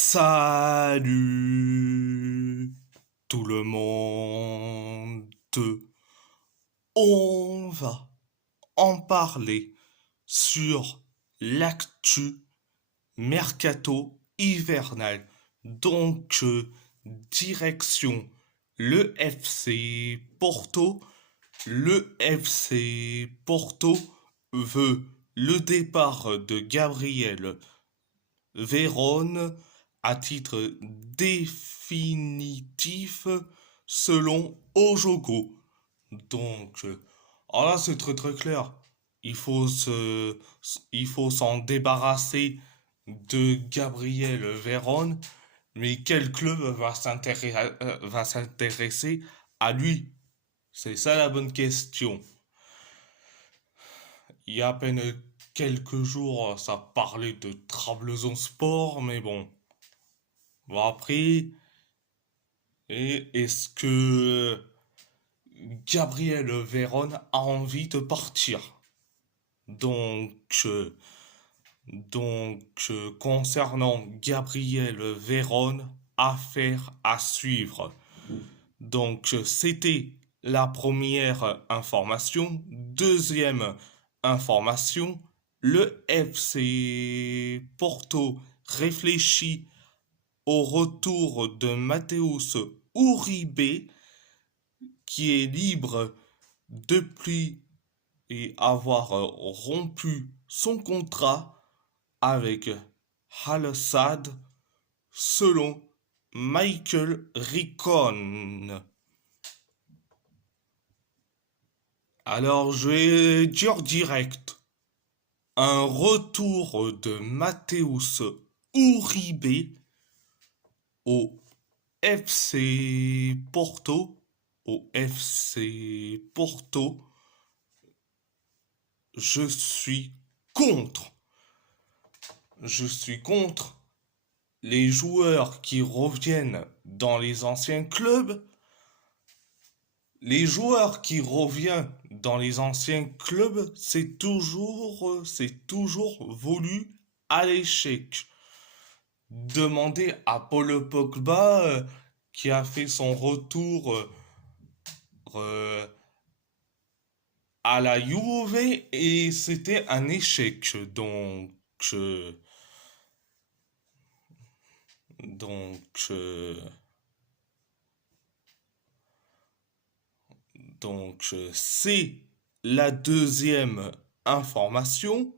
Salut tout le monde. On va en parler sur l'actu mercato hivernal. Donc, direction le FC Porto. Le FC Porto veut le départ de Gabriel Vérone à titre définitif selon Ojogo. Donc, alors là, c'est très très clair. Il faut il faut s'en débarrasser de Gabriel Vérone, mais quel club va s'intéresser à lui? C'est ça la bonne question. Il y a à peine quelques jours, ça parlait de Trabzonspor, mais bon. Bon, après, est-ce que Gabriel Vérone a envie de partir? Donc, euh, concernant Gabriel Vérone, affaire à suivre. Donc, c'était la première information. Deuxième information, le FC Porto réfléchit au retour de Mateusz Uribe, qui est libre depuis et avoir rompu son contrat avec Al Sadd, selon Michael Ricon. Alors je vais dire direct, un retour de Mateusz Uribe au FC Porto, je suis contre. Je suis contre les joueurs qui reviennent dans les anciens clubs. Les joueurs qui reviennent dans les anciens clubs, c'est toujours voulu à l'échec. Demandez à Paul Pogba, qui a fait son retour euh, à la Juve, et c'était un échec. Euh, donc, euh, c'est la deuxième information.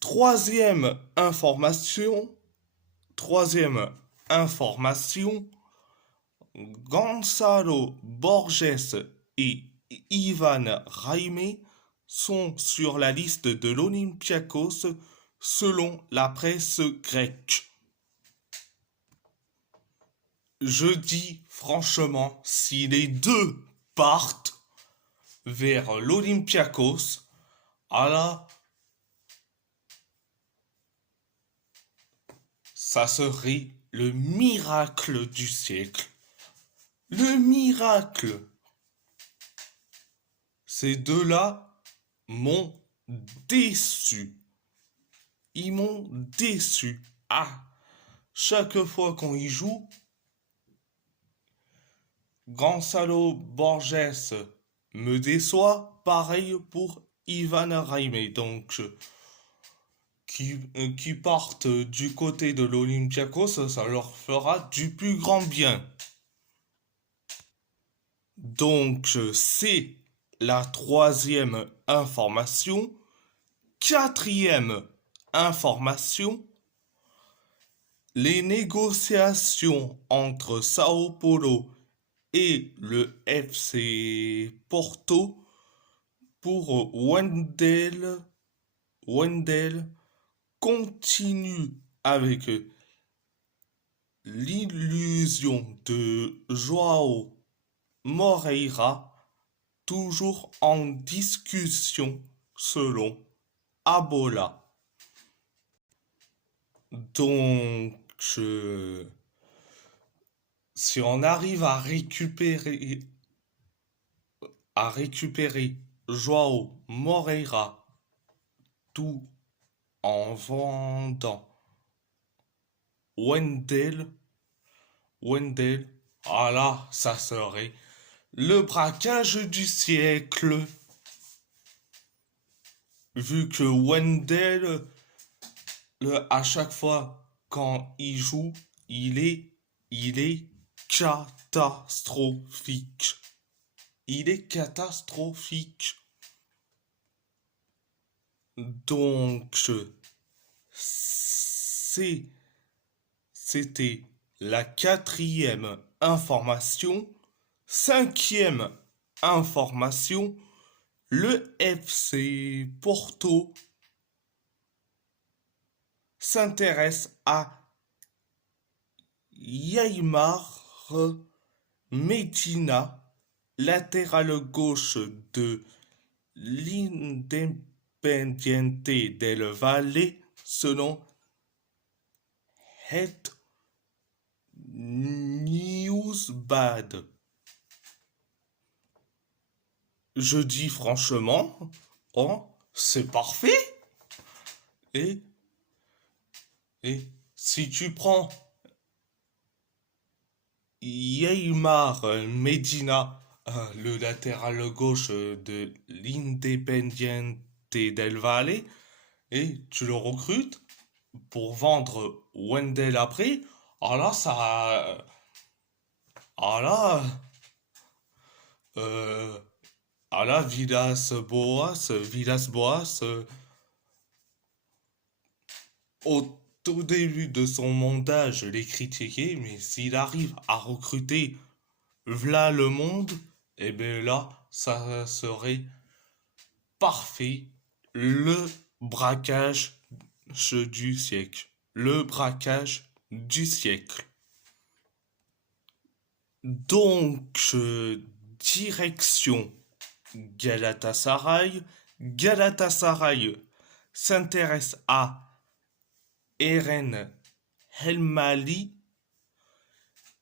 Troisième information, troisième information, Gonzalo Borges et Ivan Raime sont sur la liste de l'Olympiakos selon la presse grecque. Je dis franchement, si les deux partent vers l'Olympiakos, alors ça serait le miracle du siècle. Le miracle. Ces deux-là m'ont déçu. Ils m'ont déçu. Ah, chaque fois qu'on y joue, Gonzalo Borges me déçoit. Pareil pour Ivan Raime. Donc, qui partent du côté de l'Olympiakos, ça leur fera du plus grand bien. Donc, c'est la troisième information. Quatrième information, les négociations entre Sao Paulo et le FC Porto pour Wendell continuent avec l'illusion de Joao Moreira, toujours en discussion selon Abola. Donc, si on arrive à récupérer Joao Moreira tout en vendant Wendell, Wendell, ah là, ça serait le braquage du siècle. Vu que Wendell, à chaque fois quand il joue, il est catastrophique. Il est catastrophique. Donc, c'est, c'était la quatrième information. Cinquième information, le FC Porto s'intéresse à Yaimar Medina, latéral gauche de l'Independiente del Valle, selon Het Newsbad. Je dis franchement, oh, c'est parfait. Et, et si tu prends Yeimar Medina, le latéral gauche de l'Independiente del Valle, et tu le recrutes pour vendre Wendell après, ah là, ça. Ah là. Euh, ah là, Villas-Boas, au tout début de son mandat, je l'ai critiqué, mais s'il arrive à recruter v'là le monde, eh bien là, ça serait parfait. Le braquage du siècle. Le braquage du siècle. Donc, direction Galatasaray. Galatasaray s'intéresse à Eren Helmali.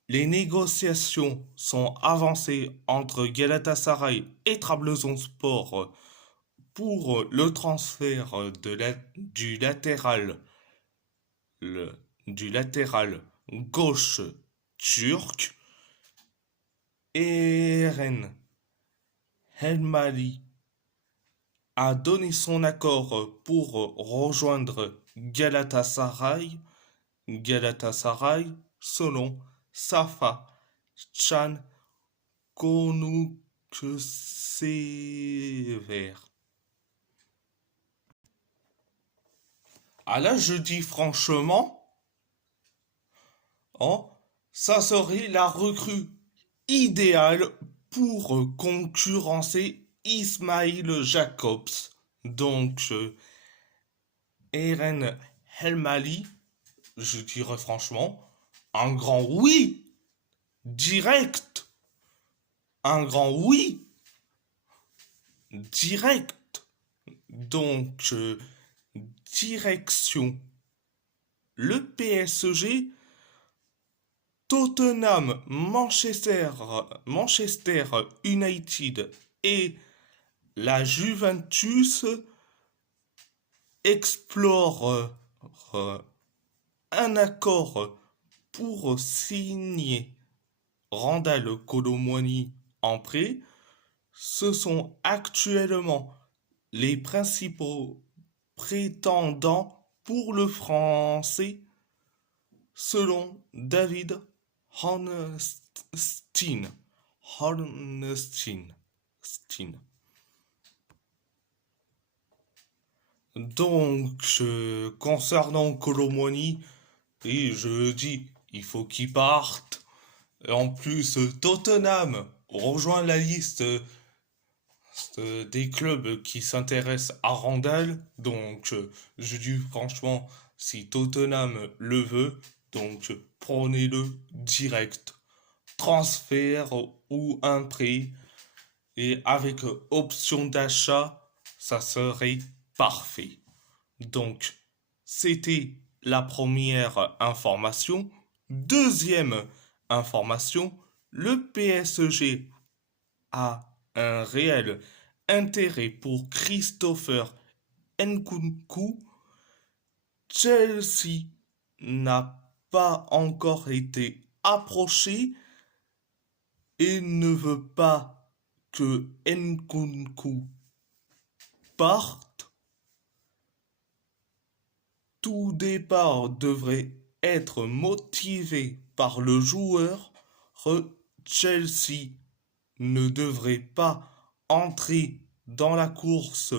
Les négociations sont avancées entre Galatasaray et Trabzonspor pour le transfert du latéral gauche turc. Eren Helmali a donné son accord pour rejoindre Galatasaray. Galatasaray, selon Safa Chan Konuksever. Ah là, je dis franchement, oh, ça serait la recrue idéale pour concurrencer Ismail Jacobs. Donc, Eren Helmali, je dirais franchement, un grand oui, direct. Un grand oui, direct. Donc, direction le PSG, Tottenham, Manchester United et la Juventus explorent un accord pour signer Randal Kolo Muani en prêt. Ce sont actuellement les principaux prétendants pour le français selon David Hornstein. Hornstein. Donc, concernant Kolo Muani, et je dis, il faut qu'il parte. Et en plus, Tottenham rejoint la liste des clubs qui s'intéressent à Randall. Donc, je dis franchement, si Tottenham le veut, donc prenez-le direct. Transfert ou un prêt. Et avec option d'achat, ça serait parfait. Donc, c'était la première information. Deuxième information, le PSG a un réel intérêt pour Christopher Nkunku. Chelsea n'a pas encore été approché et ne veut pas que Nkunku parte, tout départ devrait être motivé par le joueur. Chelsea ne devrait pas entrer dans la course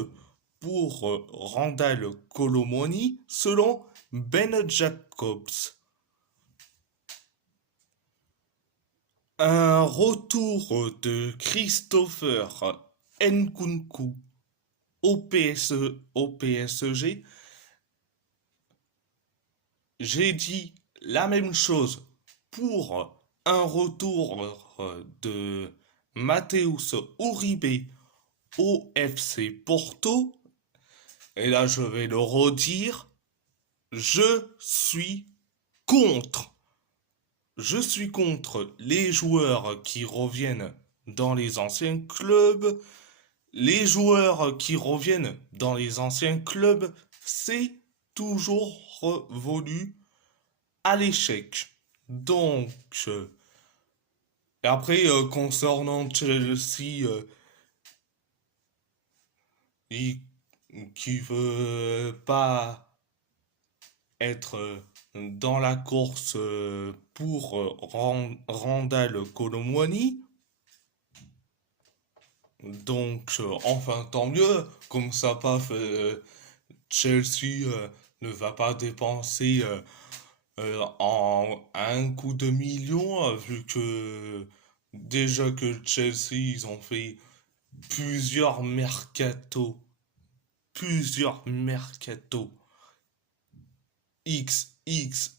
pour Randall Colomoni selon Ben Jacobs. Un retour de Christopher Nkunku au PSG, j'ai dit la même chose pour un retour de Mateusz Uribe au FC Porto. Et là, je vais le redire, je suis contre. Je suis contre les joueurs qui reviennent dans les anciens clubs. Les joueurs qui reviennent dans les anciens clubs, c'est toujours revenu à l'échec. Donc, et après, concernant Chelsea, il- qui veut pas être dans la course pour Randall Colomwani. Donc, enfin, tant mieux. Comme ça, paf, Chelsea ne va pas dépenser en un coup de million, vu que déjà que Chelsea, ils ont fait plusieurs mercatos, plusieurs mercatos XXXL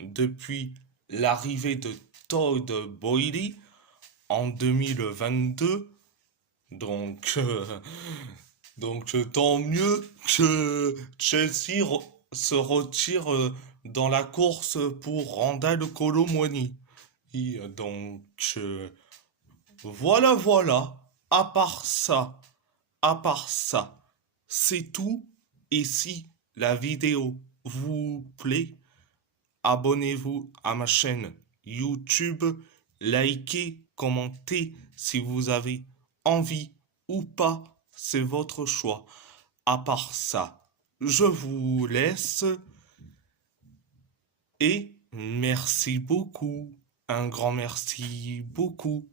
depuis l'arrivée de Todd Boehly en 2022. Donc, tant mieux que Chelsea se retire dans la course pour Randall Colomwani. Et donc, voilà, voilà. À part ça, c'est tout. Et si la vidéo vous plaît, abonnez-vous à ma chaîne YouTube, likez, commentez si vous avez envie ou pas, c'est votre choix. À part ça, je vous laisse et merci beaucoup. Un grand merci beaucoup.